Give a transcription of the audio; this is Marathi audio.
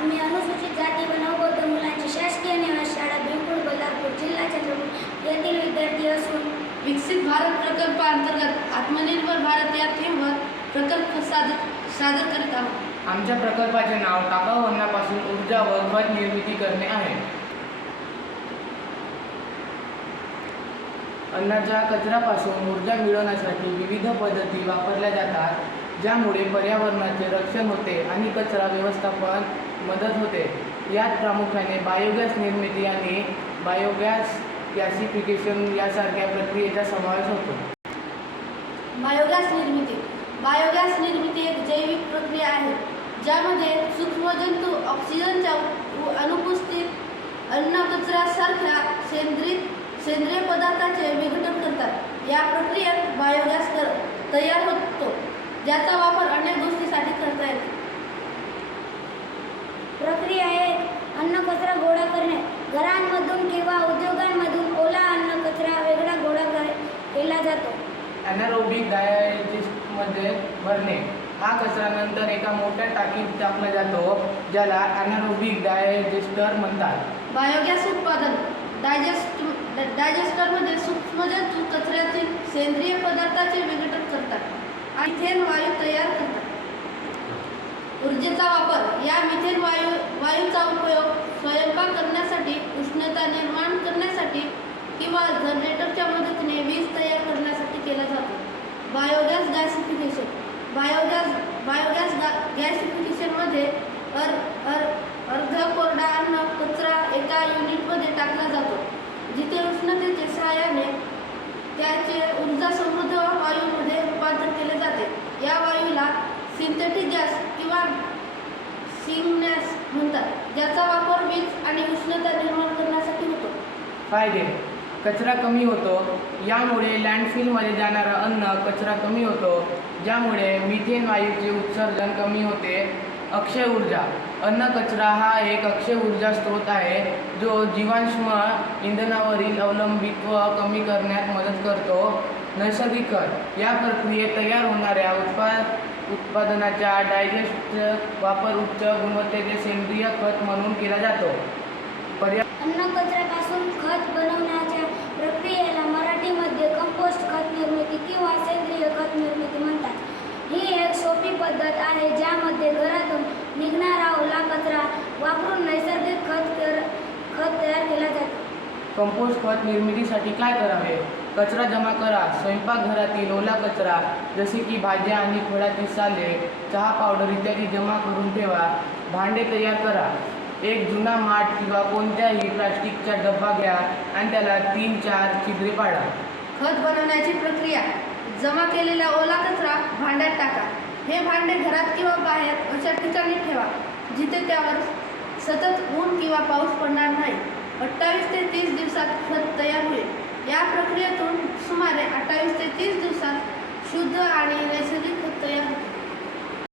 आम्ही अनुसूचित जाती व नवबौद्ध मुलांची शासकीय निवासी शाळा भिवपूर बल्लारपूर जिल्हा चंद्रपूर येथील विद्यार्थी असून विकसित भारत प्रकल्पाअंतर्गत आत्मनिर्भर भारत या थीमवर प्रकल्प सादर करीत आहोत। आमच्या प्रकल्पाचे नाव टाकाऊ अन्नापासून ऊर्जा व खत निर्मिती करणे आहे। अन्नाच्या कचऱ्यापासून ऊर्जा मिळवण्यासाठी विविध पद्धती वापरल्या जातात, ज्यामुळे पर्यावरणाचे रक्षण होते आणि कचरा व्यवस्थापन मदत होते। यात प्रामुख्याने बायोगॅस निर्मिती आणि बायोगॅस गॅसिफिकेशन यासारख्या प्रक्रियेचा समावेश होतो। बायोगॅस निर्मिती एक जैविक प्रक्रिया आहे, ज्यामध्ये सूक्ष्मजंतू ऑक्सिजनच्या अनुपस्थित अन्न कचऱ्यासारख्या सेंद्रिय पदार्थाचे विघटन करतात। या प्रक्रियेत बायोगॅस तयार होतो, ज्याचा वापर अनेक गोष्टींसाठी करता येतो। प्रक्रिया 1. अन्न कचरा गोळा करणे। घरांमधून किंवा उद्योगांमधून ओला अन्न कचरा वेगळा गोळा केला जातो। ॲनारोबिक डायजेस्टमध्ये भरणे। हा कचरा नंतर एका मोठ्या टाकीत टाकला जातो, ज्याला ॲनारोबिक डायजेस्टर म्हणतात। बायोगॅस उत्पादन डायजेस्टरमध्ये सूक्ष्मजंतू कचऱ्यातील सेंद्रिय पदार्थाचे विघटन करतात आणि मिथेन वायू तयार करतात। ऊर्जेचा वापर। या मिथेन वायूचा उपयोग स्वयंपाक करण्यासाठी, उष्णता निर्माण करण्यासाठी किंवा जनरेटरच्या मदतीने वीज तयार करण्यासाठी केला जातो। Biogas gasification. बायोगॅस गॅसिफिकेशनमध्ये अर्ध कोरडा अन्न कचरा एका युनिटमध्ये टाकला जातो, जिथे उष्णतेच्या सहाय्याने त्याचे ऊर्जा समृद्ध वायूमध्ये रूपांतर केले जाते। या वायूला सिंथेटिक गॅस किंवा सिंगॅस म्हणतात, ज्याचा वापर वीज आणि उष्णता निर्माण करण्यासाठी होतो। फायदे: कचरा कमी होतो। यामुळे लँडफिलमध्ये जाणारा अन्न कचरा कमी होतो, ज्यामुळे मिथेन वायूचे उत्सर्जन कमी होते। अक्षय ऊर्जा। अन्न कचरा हा एक अक्षय ऊर्जा स्रोत आहे, जो जीवाश्म इंधनावरील अवलंबित्व कमी करण्यात मदत करतो। नैसर्गिक खत। या प्रक्रियेत तयार होणाऱ्या उत्पादनाच्या डायजेस्टचा वापर उच्च गुणवत्तेचे सेंद्रिय खत म्हणून केला जातो। अन्न कचऱ्यापासून खत बनवण्याच्या प्रक्रियेला मराठीमध्ये कंपोस्ट खत निर्मिती किंवा सेंद्रिय खत निर्मिती म्हणतात। ही एक सोपी पद्धत आहे, ज्यामध्ये घरातून निघणारा ओला कचरा वापरून नैसर्गिक खत तयार केला जातो। कंपोस्ट खत निर्मितीसाठी काय करावे? कचरा जमा करा। स्वयंपाकघरातील ओला कचरा जसे की भाज्या आणि फळाची साले, चहा पावडर इत्यादी जमा करून ठेवा। भांडे तयार करा। एक जुना माठ किंवा कोणत्याही प्लास्टिकचा डब्बा घ्या आणि त्याला 3-4 छिद्रे पाडा। खत बनवण्याची प्रक्रिया। जमा केलेला ओला कचरा भांड्यात टाका। हे भांडे घरात किंवा बाहेर अशा ठिकाणी ठेवा, जिथे त्यावर सतत ऊन किंवा पाऊस पडणार नाही। 28 ते 30 दिवसात खत तयार होईल। या प्रक्रियेतून सुमारे 28 ते 30 दिवसात शुद्ध आणि नैसर्गिक खत तयार होते।